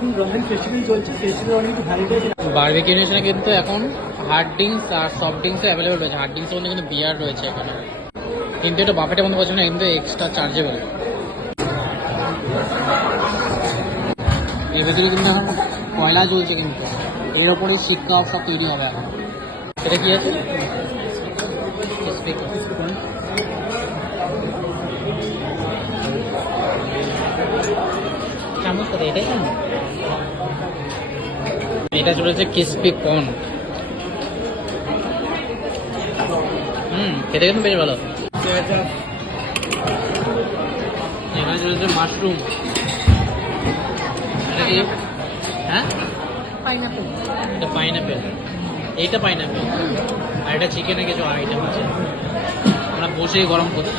এখন রমজান ফেস্টিভ্যাল চলছে, ফেস্টিভ্যাল অনেক ভ্যারাইটি আছে। বারবিকিউ নেশনে কিন্তু এখন হার্ড ড্রিঙ্কস আর সফট ড্রিঙ্কস অ্যাভেলেবল রয়েছে। হার্ড ড্রিঙ্কসের মধ্যে কিন্তু বিয়ার রয়েছে এখানে, কিন্তু এটা বাফেটের মধ্যে পাচ্ছেন না, কিন্তু এক্সট্রা চার্জেবল। এর ভেতরে কিন্তু এখন কয়লা জ্বলছে, কিন্তু এর ওপরে শিক্ষা সব তৈরি হবে এখন। এটা কি আছে? চামচ করে এটাই কেন? এটা চলেছে ক্রিসপি কর্ন। খেতে কিন্তু বেশ ভালো। এখানে চলেছে মাশরুম। এটা কি? হ্যাঁ, পাইনাপেল। এটা পাইনাপেল, এইটা পাইনাপেল, আর এটা চিকেনের কিছু আইটেম আছে। আমরা বসেই গরম করছি।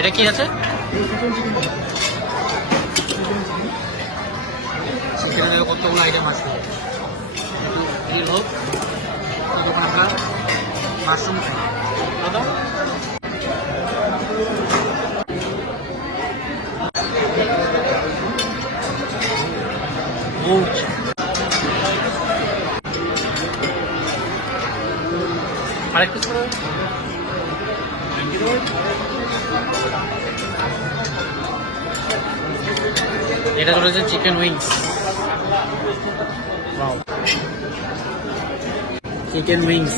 এটা কি আছে? চিকেনের কতগুলো আইটেম আছে। এই হোক তখন আমরা মাশরুম খাই। দাদা আরেকটু এটা চলেছে চিকেন উইংস। চিকেন উইংস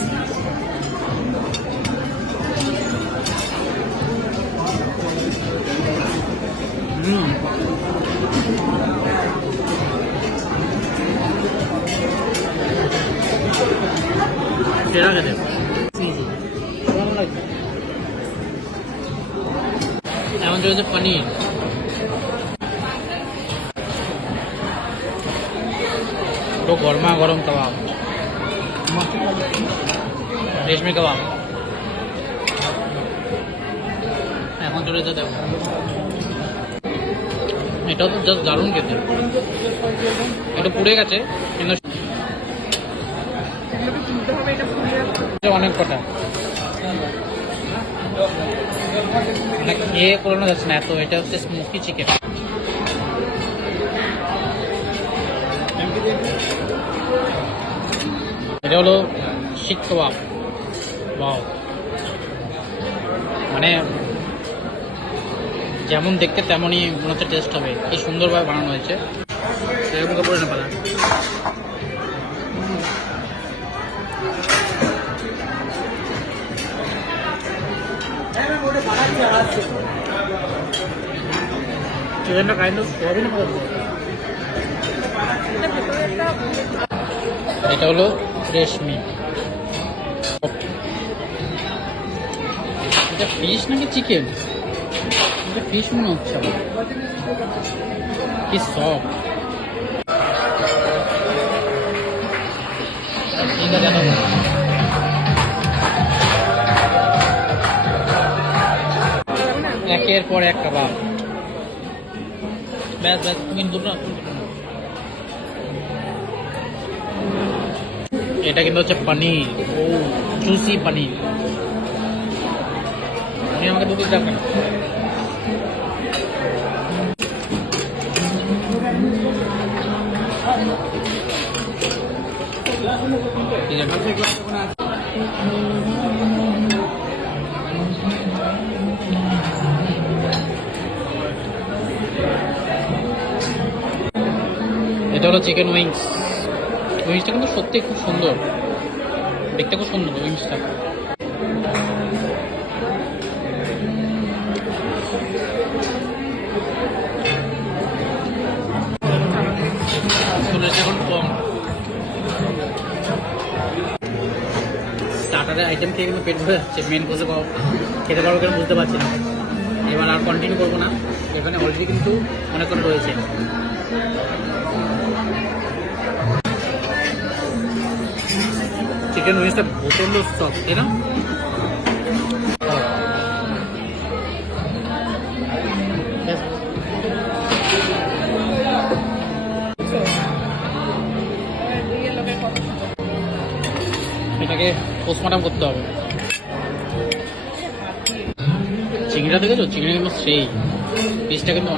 সেরা খেতে। এমন চলেছে পনির। তো গরমা গরম কাবাব, রেশমি কাবাব। এখন চলেছে দেখো, এটাও তো জাস্ট দারুণ খেতে। এটা পুড়ে গেছে কিন্তু অনেক কটা মানে খেয়ে করানো যাচ্ছে না এত। এটা হচ্ছে স্মোকি চিকেন। এটা হলো শিক কাবাব। ওয়াও, মানে যেমন দেখতে তেমনই মনে হচ্ছে টেস্ট হবে। কি সুন্দরভাবে বানানো হয়েছে। এরকম কাপড় না পালা। চিকেনটা কাইন্ড অফ সোয়াবিন। এটা হলো রেশমি। এটা ফিশ নাকি চিকেন? এটা ফিশ মনে হচ্ছে। কি সফট। ঠিক আছে, একের পর এক কাবাব। ব্যাস ব্যাস, কিন্তু না এটা কিন্তু হচ্ছে পনির। ও জুসি পনির। উনি আমাকে দুটো দেখেন। এটা হলো চিকেন উইংস। উইংসটা কিন্তু সত্যি খুব সুন্দর, দেখতে খুব সুন্দর উইংসটা। এখন কম স্টার্টারের আইটেম খেয়ে কিন্তু পেট ভরে যাচ্ছে। মেন কোর্সে খেতে পারবো কেন বুঝতে পারছি না। এবার আর কন্টিনিউ করবো না, এখানে অলরেডি কিন্তু অনেকক্ষণ রয়েছে। চিকেন উইংসটা প্রচন্ড সফট, তাই না? এটাকে পোস্টমর্টম করতে হবে। চিংড়িটা দেখেছো? চিংড়ি কিন্তু সেই পিসটা কিন্তু